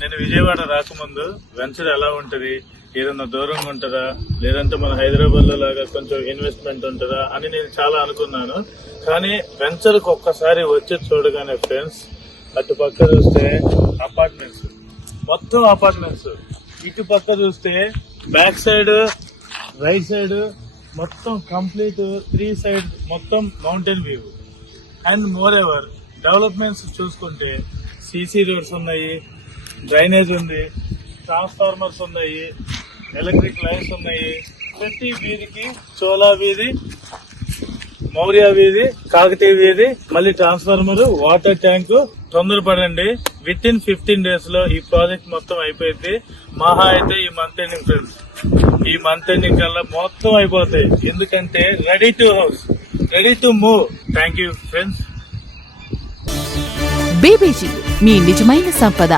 నేను విజయవాడ రాకముందు వెంచర్ ఎలా ఉంటది, ఏదన్నా దూరంగా ఉంటుందా, లేదంటే మన హైదరాబాద్ లో లాగా కొంచెం ఇన్వెస్ట్మెంట్ ఉంటుందా అని నేను చాలా అనుకున్నాను. కానీ వెంచర్ కు ఒక్కసారి వచ్చి చూడగానే ఫ్రెండ్స్, అటు పక్క చూస్తే అపార్ట్మెంట్స్, మొత్తం అపార్ట్మెంట్స్, ఇటు పక్క చూస్తే బ్యాక్ సైడ్, రైట్ సైడ్ మొత్తం కంప్లీట్ 3 సైడ్ మొత్తం mountain view. And more ever developments చూసుకుంటే సీసీ రోడ్స్ ఉన్నాయి, డ్రైనేజ్ ఉంది, ట్రాన్స్ఫార్మర్స్ ఉన్నాయి, ఎలక్ట్రిక్ లైన్స్ ఉన్నాయి. ప్రతి వీధికి చోలా వీధి, మౌర్య వీధి, కాకతీయ వీధి, మళ్ళీ ట్రాన్స్ఫార్మర్, వాటర్ ట్యాంకు. తొందరపడండి, విత్ ఇన్ 15 days లో ఈ ప్రాజెక్ట్ మొత్తం అయిపోయింది. మహా అయితే ఈ మంత్ ఎండింగ్ ఫ్రెండ్స్, ఈ మంత్ ఎండింగ్ కల్లా మొత్తం అయిపోతాయి. ఎందుకంటే ready to house, ready to move. Thank you friends. BBG మీ నిజమైన సంపద.